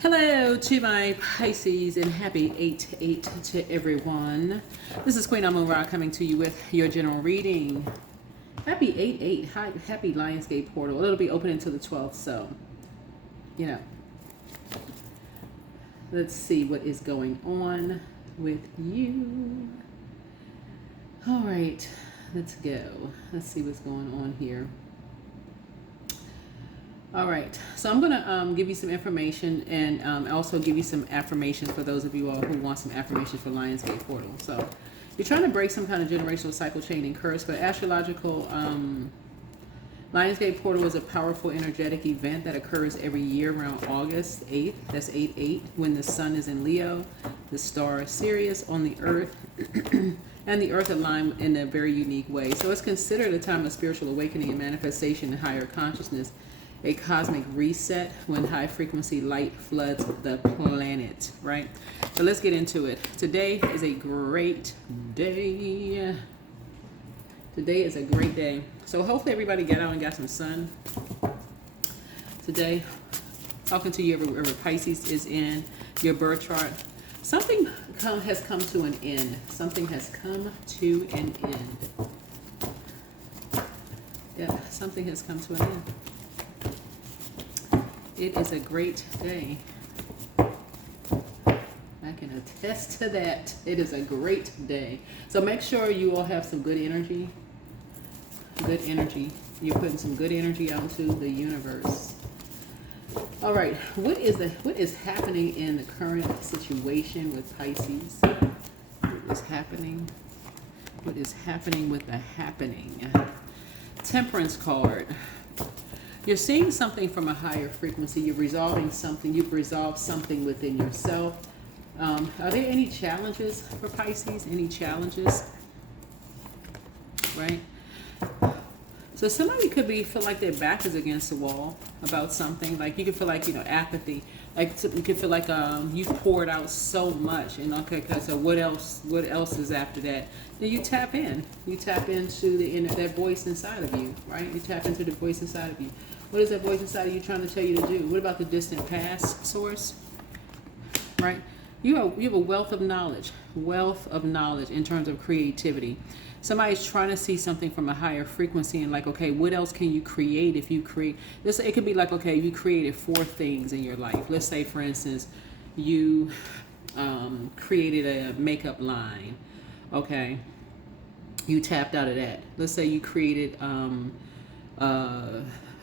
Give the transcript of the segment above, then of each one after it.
Hello to my Pisces and happy 8/8 to everyone. This is Queen Amun Ra coming to you with your general reading. Happy 8/8, happy Lionsgate portal. It'll be open until the 12th, so, you know, let's see what is going on with you. All right, let's go. Let's see what's going on here. All right, so I'm going to give you some information and also give you some affirmations for those of you all who want some affirmations for Lionsgate Portal. So you're trying to break some kind of generational cycle, chain, and curse, but astrological Lionsgate Portal is a powerful energetic event that occurs every year around August 8th. That's 8/8, when the sun is in Leo, the star is Sirius on the earth, and the earth align in a very unique way. So it's considered a time of spiritual awakening and manifestation in higher consciousness, a cosmic reset when high frequency light floods the planet, right? So let's get into it. Today is a great day. Today is a great day. So hopefully everybody got out and got some sun today. Talking to you wherever Pisces is in your birth chart. Something has come to an end. Something has come to an end. Yeah, something has come to an end. It is a great day. I can attest to that. It is a great day. So make sure you all have some good energy. Good energy. You're putting some good energy out into the universe. All right. What is happening in the current situation with Pisces? What is happening? What is happening with the happening? Temperance card. You're seeing something from a higher frequency. You're resolving something. You've resolved something within yourself. Are there any challenges for Pisces? Any challenges? Right? So somebody could feel like their back is against the wall about something. Like you could feel like, apathy. Like you could feel like you've poured out so much. And okay, so what else is after that? Then you tap in. You tap into that voice inside of you, right? You tap into the voice inside of you. What is that voice inside of you trying to tell you to do? What about the distant past source? Right? You have a wealth of knowledge in terms of creativity. Somebody's trying to see something from a higher frequency and like, okay, what else can you create if you create this? It could be like, okay, you created 4 things in your life. Let's say, for instance, you created a makeup line. Okay. You tapped out of that. Let's say you created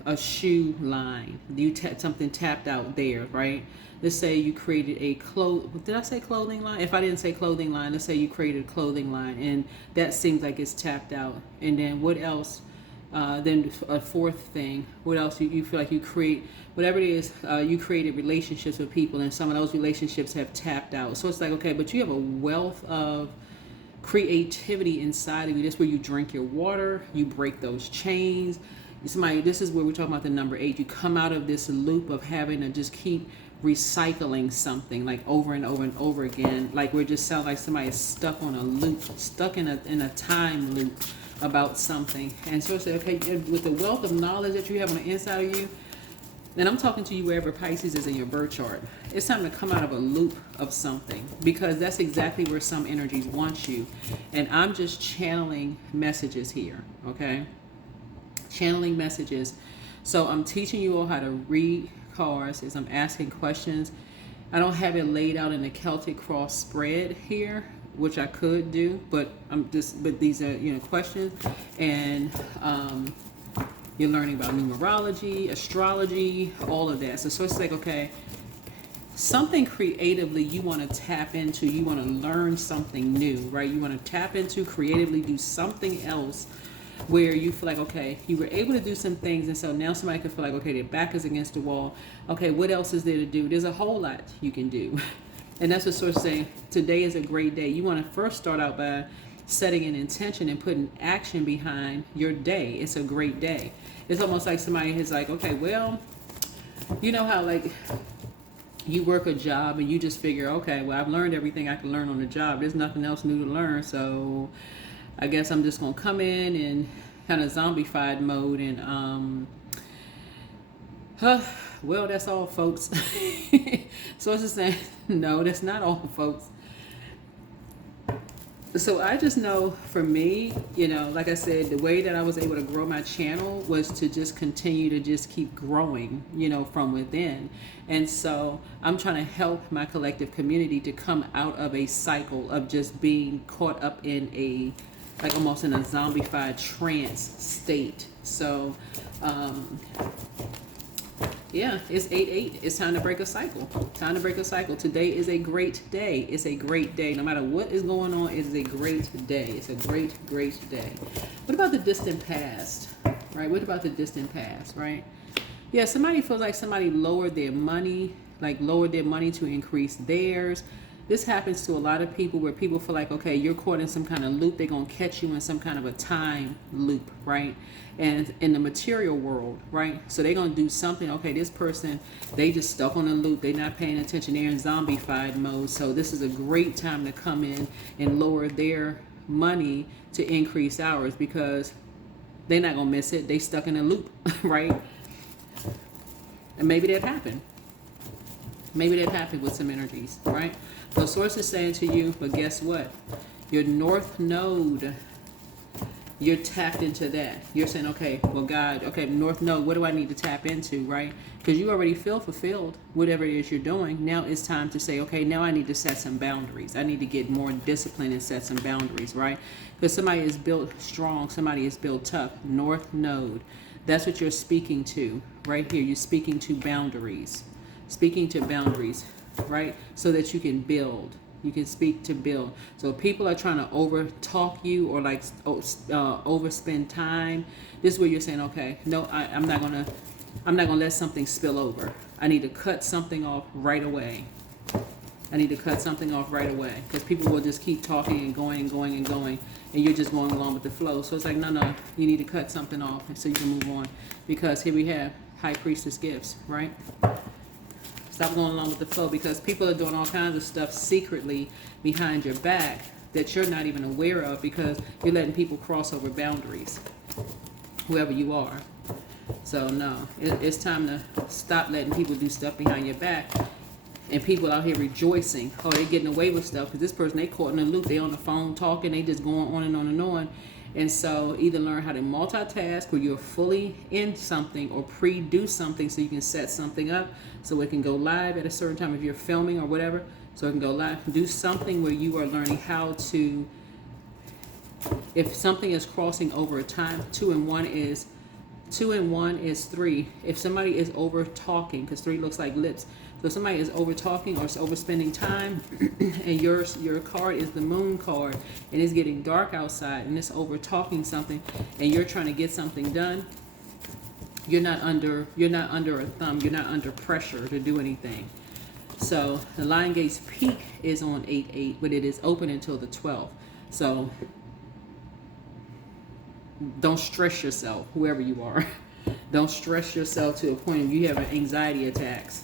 a shoe line. You something tapped out there, right? Let's say you created did I say clothing line? If I didn't say clothing line, let's say you created a clothing line and that seems like it's tapped out. And then what else? Then a 4th thing, what else? You feel like you create, whatever it is, you created relationships with people and some of those relationships have tapped out. So it's like, okay, but you have a wealth of creativity inside of you. That's where you drink your water, you break those chains. This is where we're talking about the number 8. You come out of this loop of having to just keep recycling something like over and over and over again. Like we just sound like somebody is stuck on a loop, stuck in a time loop about something. And so it's okay, with the wealth of knowledge that you have on the inside of you, and I'm talking to you wherever Pisces is in your birth chart, it's time to come out of a loop of something because that's exactly where some energies want you. And I'm just channeling messages here, okay? Channeling messages. So I'm teaching you all how to read cards as I'm asking questions. I don't have it laid out in the Celtic cross spread here, which I could do, but these are questions, and you're learning about numerology, astrology, all of that. So it's like, okay, something creatively you want to tap into, you want to learn something new, right? You want to tap into creatively, do something else where you feel like, okay, you were able to do some things, and so now somebody could feel like, okay, their back is against the wall. Okay, what else is there to do? There's a whole lot you can do. And that's what sort of saying, today is a great day. You want to first start out by setting an intention and putting action behind your day. It's a great day. It's almost like somebody is like, okay, well, you know how like you work a job and you just figure, okay, well, I've learned everything I can learn on the job. There's nothing else new to learn, so I guess I'm just gonna come in and kind of zombified mode and well, that's all, folks. So it's just saying, no, that's not all, folks. So I just know for me, like I said, the way that I was able to grow my channel was to just continue to just keep growing, from within. And so I'm trying to help my collective community to come out of a cycle of just being caught up in like almost in a zombified trance state. So, yeah, it's 8/8. It's time to break a cycle. Time to break a cycle. Today is a great day. It's a great day. No matter what is going on, it is a great day. It's a great, great day. What about the distant past? Right? What about the distant past? Right? Yeah, somebody feels like somebody lowered their money to increase theirs. This happens to a lot of people where people feel like, okay, you're caught in some kind of loop. They're going to catch you in some kind of a time loop, right? And in the material world, right? So they're going to do something. Okay, this person, they just stuck on a loop. They're not paying attention. They're in zombified mode. So this is a great time to come in and lower their money to increase ours because they're not going to miss it. They stuck in a loop, right? And maybe that happened. Maybe that happened with some energies, right? So source is saying to you, but guess what? Your north node, you're tapped into that. You're saying, okay, well, God, okay, north node, what do I need to tap into, right? Because you already feel fulfilled, whatever it is you're doing. Now it's time to say, okay, now I need to set some boundaries. I need to get more disciplined and set some boundaries, right? Because somebody is built strong, somebody is built tough. North node, that's what you're speaking to right here. You're speaking to boundaries. Speaking to boundaries, right? So that you can build. You can speak to build. So if people are trying to over talk you or like overspend time, this is where you're saying, okay, no, I'm not gonna let something spill over. I need to cut something off right away. I need to cut something off right away because people will just keep talking and going and going and going, and you're just going along with the flow. So it's like, no, you need to cut something off so you can move on. Because here we have High Priestess gifts, right? Stop going along with the flow because people are doing all kinds of stuff secretly behind your back that you're not even aware of because you're letting people cross over boundaries, whoever you are. So no, it's time to stop letting people do stuff behind your back. And people out here rejoicing, oh, they're getting away with stuff because this person, they caught in a loop, they on the phone talking, they just going on and on and on. And so either learn how to multitask where you're fully in something or pre-do something so you can set something up so it can go live at a certain time if you're filming or whatever, so it can go live. Do something where you are learning how to, if something is crossing over a time, 2 and 1 is 3. If somebody is over talking, because 3 looks like lips, so somebody is over talking or overspending time, and your card is the moon card, and it's getting dark outside, and it's over talking something, and you're trying to get something done. You're not under a thumb. You're not under pressure to do anything. So the Lion Gate's peak is on 8/8, but it is open until the 12th. So don't stress yourself, whoever you are. Don't stress yourself to a point of you having anxiety attacks.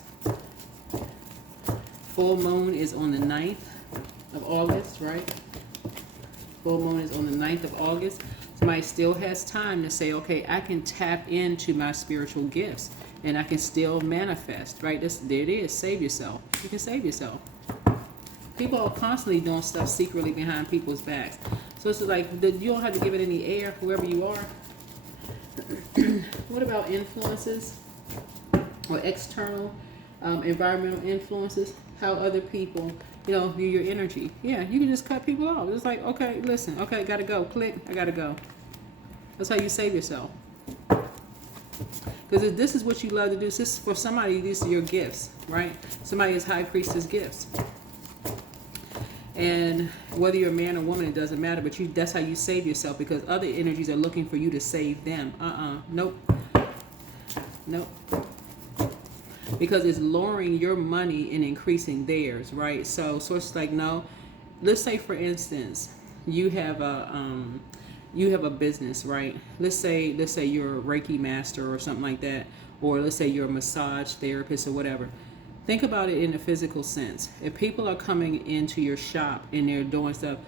Full moon is on the 9th of August, right? Full moon is on the 9th of August. Somebody still has time to say, okay, I can tap into my spiritual gifts and I can still manifest, right? There it is. Save yourself. You can save yourself. People are constantly doing stuff secretly behind people's backs. So it's like, you don't have to give it any air, whoever you are. What about influences or external environmental influences? How other people, view your energy. Yeah, you can just cut people off. It's like, okay, listen, okay, gotta go. Click, I gotta go. That's how you save yourself. Because if this is what you love to do, this is for somebody, these are your gifts, right? Somebody is High Priestess gifts. And whether you're a man or woman, it doesn't matter, but that's how you save yourself because other energies are looking for you to save them. Nope. Because it's lowering your money and increasing theirs, right? So it's like, no. Let's say, for instance, you have a business, right? Let's say you're a Reiki master or something like that, or let's say you're a massage therapist or whatever. Think about it in a physical sense. If people are coming into your shop and they're doing stuff,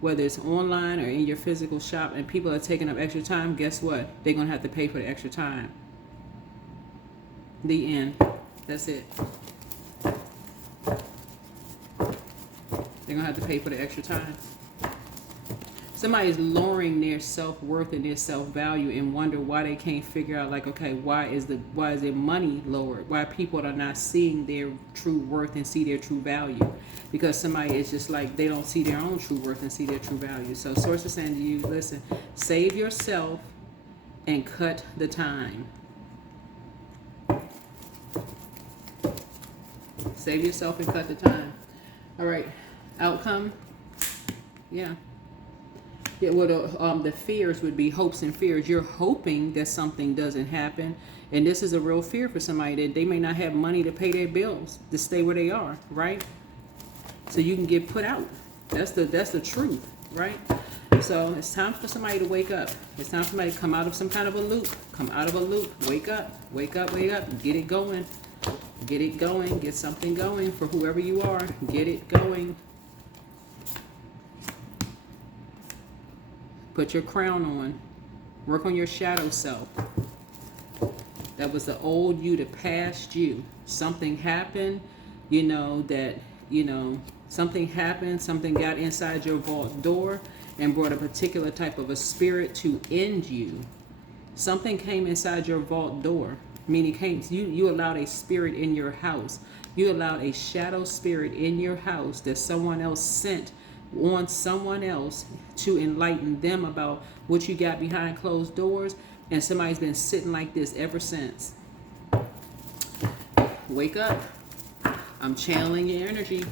whether it's online or in your physical shop, and people are taking up extra time, guess what? They're going to have to pay for the extra time. The end. That's it. They're going to have to pay for the extra time. Somebody is lowering their self-worth and their self-value and wonder why they can't figure out, like, okay, why is their money lowered? Why people are not seeing their true worth and see their true value? Because somebody is just like, they don't see their own true worth and see their true value. So Source is saying to you, listen, save yourself and cut the time. Save yourself and cut the time. All right. Outcome. Yeah. Yeah, well, the fears would be hopes and fears. You're hoping that something doesn't happen. And this is a real fear for somebody, that they may not have money to pay their bills, to stay where they are, right? So you can get put out. That's the truth, right? So it's time for somebody to wake up. It's time for somebody to come out of some kind of a loop. Come out of a loop. Wake up. Wake up. Wake up. Get it going. Get it going. Get something going for whoever you are. Get it going. Put your crown on. Work on your shadow self. That was the old you, the past you. Something happened, something happened, something got inside your vault door and brought a particular type of a spirit to end you. Something came inside your vault door, meaning you allowed a spirit in your house. You allowed a shadow spirit in your house that someone else sent on someone else to enlighten them about what you got behind closed doors, and somebody's been sitting like this ever since. Wake up. I'm channeling your energy.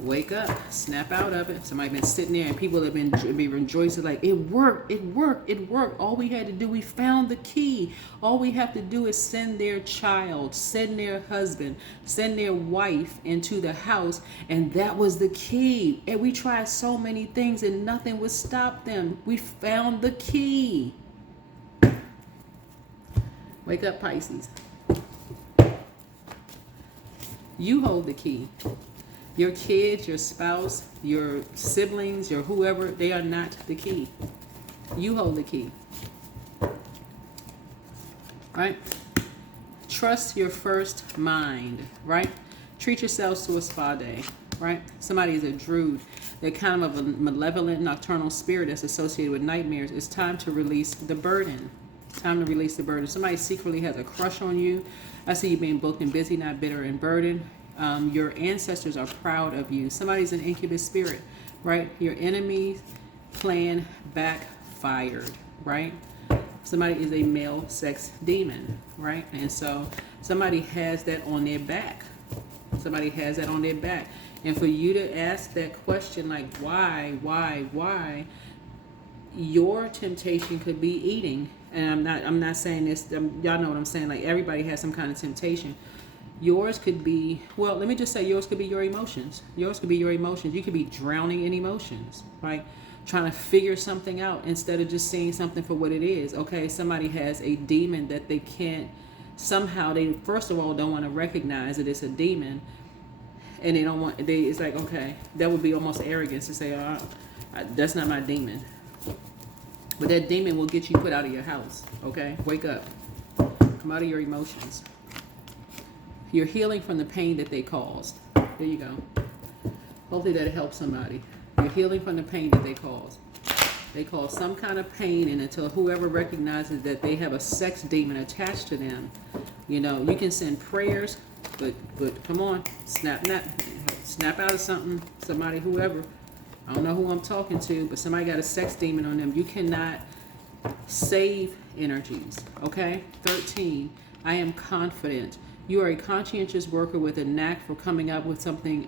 Wake up. Snap out of it. Somebody's been sitting there and people have been rejoicing like, it worked, it worked, it worked. All we had to do, we found the key. All we have to do is send their child, send their husband, send their wife into the house, and that was the key. And we tried so many things and nothing would stop them. We found the key. Wake up, Pisces. You hold the key. Your kids, your spouse, your siblings, your whoever, they are not the key. You hold the key. Right? Trust your first mind. Right? Treat yourselves to a spa day. Right? Somebody is a druid. They're kind of a malevolent nocturnal spirit that's associated with nightmares. It's time to release the burden. It's time to release the burden. Somebody secretly has a crush on you. I see you being booked and busy, not bitter and burdened. Your ancestors are proud of you. Somebody's an incubus spirit, right? Your enemy's plan backfired, right? Somebody is a male sex demon, right? And so somebody has that on their back. Somebody has that on their back. And for you to ask that question, like, why, your temptation could be eating. And I'm not saying this, y'all know what I'm saying. Like, everybody has some kind of temptation. Yours could be, well, let me just say, yours could be your emotions. Yours could be your emotions. You could be drowning in emotions, right? Trying to figure something out instead of just seeing something for what it is. Okay, somebody has a demon that they can't, somehow they, first of all, don't want to recognize that it's a demon. And they don't want, it's like, okay, that would be almost arrogance to say, oh, that's not my demon. But that demon will get you put out of your house, okay? Wake up. Come out of your emotions. You're healing from the pain that they caused. There you go. Hopefully that'll help somebody. You're healing from the pain that they caused. They cause some kind of pain, and until whoever recognizes that they have a sex demon attached to them, you can send prayers, but come on, snap out of something. Somebody, whoever, I don't know who I'm talking to, but somebody got a sex demon on them. You cannot save energies. Okay. 13. I am confident. You are a conscientious worker with a knack for coming up with something,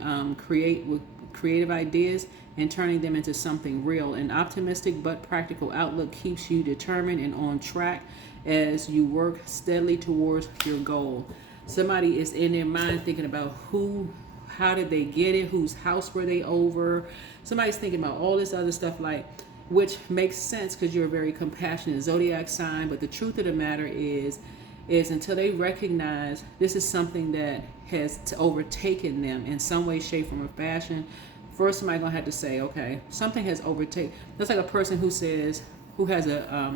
with creative ideas and turning them into something real. An optimistic but practical outlook keeps you determined and on track as you work steadily towards your goal. Somebody is in their mind thinking about how did they get it? Whose house were they over? Somebody's thinking about all this other stuff, which makes sense because you're a very compassionate zodiac sign. But the truth of the matter is until they recognize this is something that has overtaken them in some way, shape, form, or fashion, first somebody's going to have to say, okay, something has overtaken. That's like a person who has a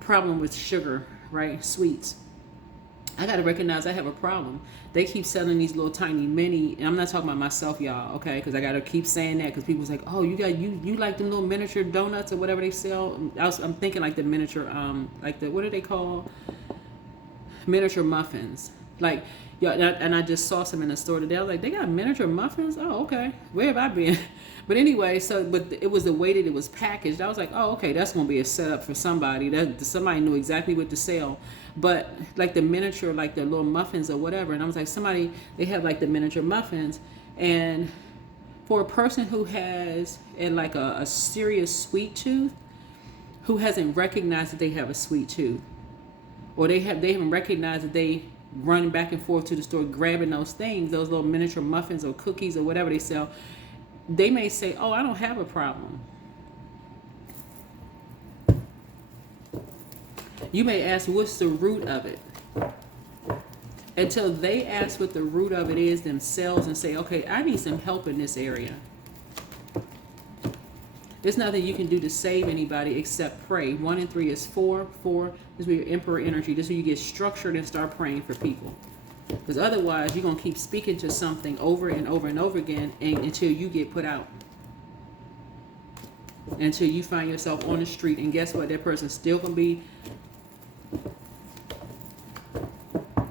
problem with sugar, right? Sweets. I got to recognize I have a problem. They keep selling these little tiny mini, and I'm not talking about myself, y'all, okay? Because I got to keep saying that because people's like, oh, you like them little miniature donuts or whatever they sell. I'm thinking like the miniature, like the, what do they call? Miniature muffins. Like, yeah, and I just saw some in the store today. I was like, they got miniature muffins? Oh, okay. Where have I been? But anyway, but it was the way that it was packaged. I was like, oh, okay, that's going to be a setup for somebody. That somebody knew exactly what to sell. But like the miniature, like the little muffins or whatever. And I was like, they have like the miniature muffins. And for a person who has like a serious sweet tooth, who hasn't recognized that they have a sweet tooth, or they haven't recognized that they run back and forth to the store grabbing those things, those little miniature muffins or cookies or whatever they sell, they may say, oh, I don't have a problem. You may ask, what's the root of it? Until they ask what the root of it is themselves and say, okay, I need some help in this area. There's nothing you can do to save anybody except pray. 1 and 3 is 4. 4 is where your emperor energy. This is where you get structured and start praying for people. Because otherwise, you're going to keep speaking to something over and over and over again until you get put out. Until you find yourself on the street. And guess what? That person's still going to be...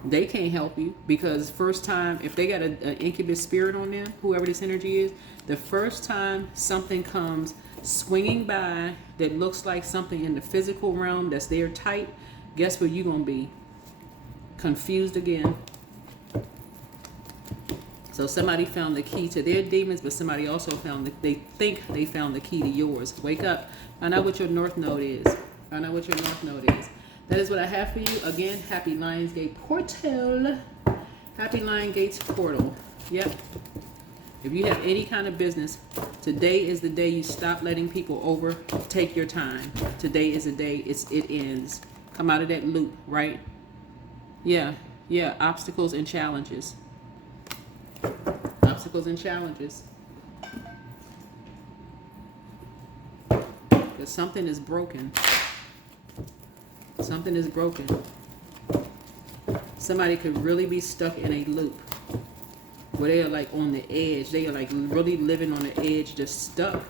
They can't help you. Because first time, if they got an incubus spirit on them, whoever this energy is, the first time something comes swinging by that looks like something in the physical realm that's their type, guess where you're going to be? Confused again. So somebody found the key to their demons, but somebody also they think they found the key to yours. Wake up. Find out what your north node is. Find out what your north node is. That is what I have for you. Again, happy Lionsgate portal. Happy Lion Gates portal. Yep. If you have any kind of business, today is the day you stop letting people overtake your time. Today is the day it ends. Come out of that loop, right? Yeah. Obstacles and challenges. Obstacles and challenges. Because something is broken. Something is broken. Somebody could really be stuck in a loop where they are like on the edge. They are like really living on the edge, just stuck.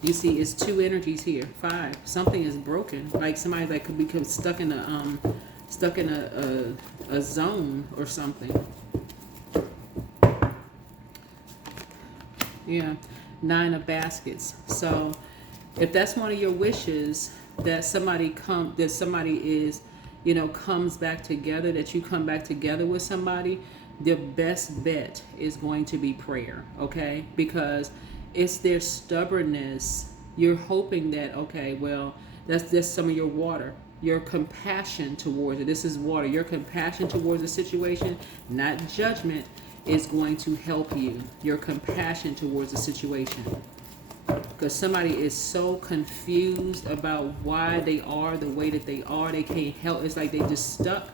You see, it's 2 energies here. 5. Something is broken. Like somebody like could become stuck in a zone or something. Yeah. 9 of baskets. So if that's one of your wishes, that somebody is, comes back together, that you come back together with somebody, the best bet is going to be prayer, okay? Because it's their stubbornness. You're hoping that, okay, well, that's some of your water, your compassion towards it. This is water. Your compassion towards the situation, not judgment, is going to help you. Your compassion towards the situation. Because somebody is so confused about why they are the way that they are, they can't help. It's like they just stuck.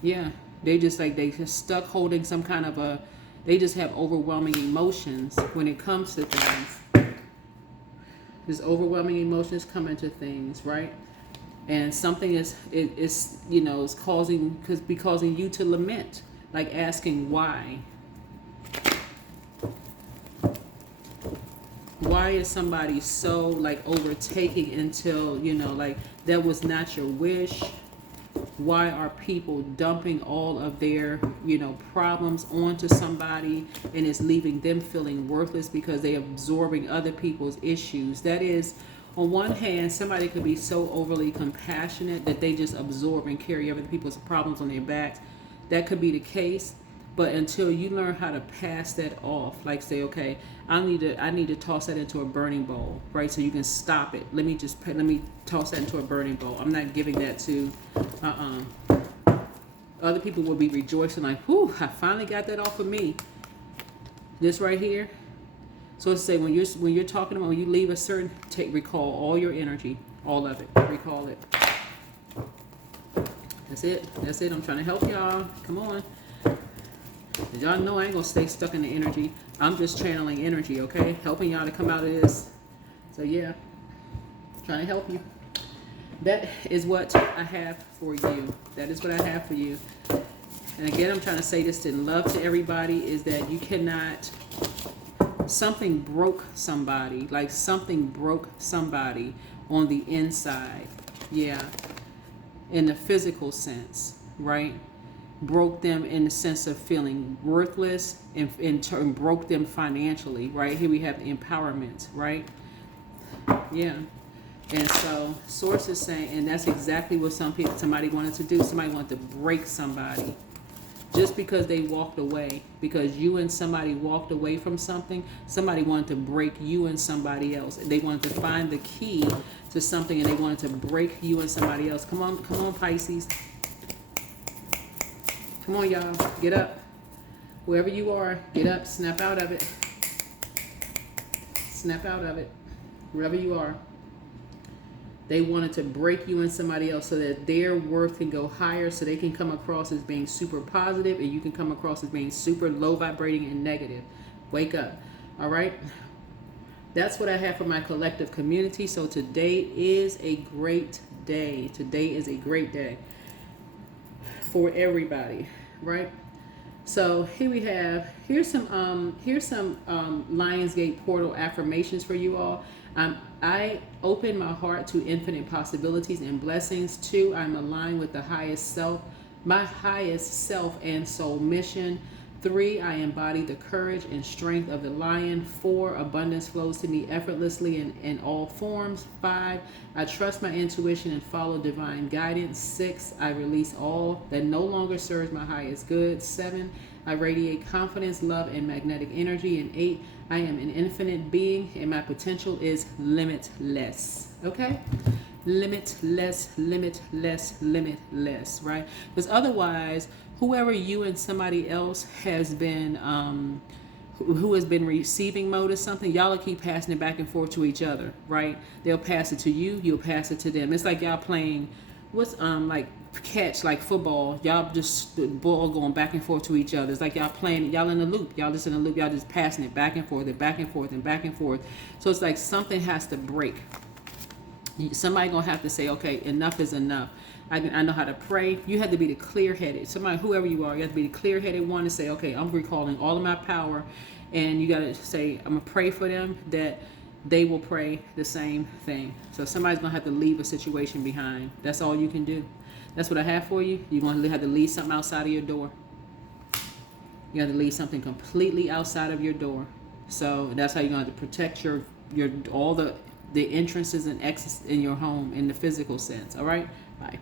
Yeah, they just stuck holding some kind of they just have overwhelming emotions when it comes to things. There's overwhelming emotions coming to things, right? And something is causing you to lament, like asking why. Why is somebody so like overtaking until, like that was not your wish? Why are people dumping all of their, problems onto somebody and it's leaving them feeling worthless because they're absorbing other people's issues? That is, on one hand, somebody could be so overly compassionate that they just absorb and carry other people's problems on their backs. That could be the case. But until you learn how to pass that off, like say, okay, I need to toss that into a burning bowl, right? So you can stop it. Let me toss that into a burning bowl. I'm not giving that to, Other people will be rejoicing like, whew, I finally got that off of me. This right here. So let's say when you're talking about, when you leave a certain, recall all your energy, all of it, recall it. That's it. I'm trying to help y'all. Come on. Y'all know I ain't gonna stay stuck in the energy. I'm just channeling energy, okay? Helping y'all to come out of this. So yeah, trying to help you. That is what I have for you. That is what I have for you. And again, I'm trying to say this in love to everybody, is that you cannot, something broke somebody, like something broke somebody on the inside. Yeah. In the physical sense, right? Broke them in the sense of feeling worthless, and in turn broke them financially, right? Here we have empowerment, right? Yeah. And so source is saying, and that's exactly what somebody wanted to do. Somebody wanted to break somebody just because they walked away, because you and somebody walked away from something. Somebody wanted to break you and somebody else. They wanted to find the key to something, and they wanted to break you and somebody else. Come on, Pisces. Come on, y'all, get up. Wherever you are, get up, snap out of it. Snap out of it, wherever you are. They wanted to break you and somebody else so that their worth can go higher, so they can come across as being super positive, and you can come across as being super low vibrating and negative. Wake up. All right. That's what I have for my collective community. So today is a great day. Today is a great day for everybody, right? So here we have, here's some Lionsgate portal affirmations for you all. I open my heart to infinite possibilities and blessings. 2, I'm aligned with the highest self, my highest self and soul mission. 3, I embody the courage and strength of the lion. 4, abundance flows to me effortlessly in all forms. 5, I trust my intuition and follow divine guidance. 6, I release all that no longer serves my highest good. 7, I radiate confidence, love, and magnetic energy. And 8, I am an infinite being, and my potential is limitless. Okay? Limitless, limitless, limitless, right? Because otherwise, whoever you and somebody else has been, who has been receiving mode or something, y'all will keep passing it back and forth to each other, right? They'll pass it to you, you'll pass it to them. It's like y'all playing, what's like catch, like football. Y'all just the ball going back and forth to each other. It's like y'all playing, y'all in a loop. Y'all just in a loop. Y'all just passing it back and forth and back and forth and back and forth. So it's like something has to break. Somebody gonna have to say, okay, enough is enough. I know how to pray. You have to be the clear-headed. Somebody, whoever you are, you have to be the clear-headed one to say, okay, I'm recalling all of my power, and you got to say, I'm gonna pray for them that they will pray the same thing. So somebody's gonna have to leave a situation behind. That's all you can do. That's what I have for you. You're gonna have to leave something outside of your door. You have to leave something completely outside of your door. So that's how you're gonna have to protect your all the entrances and exits in your home in the physical sense. All right. Bye.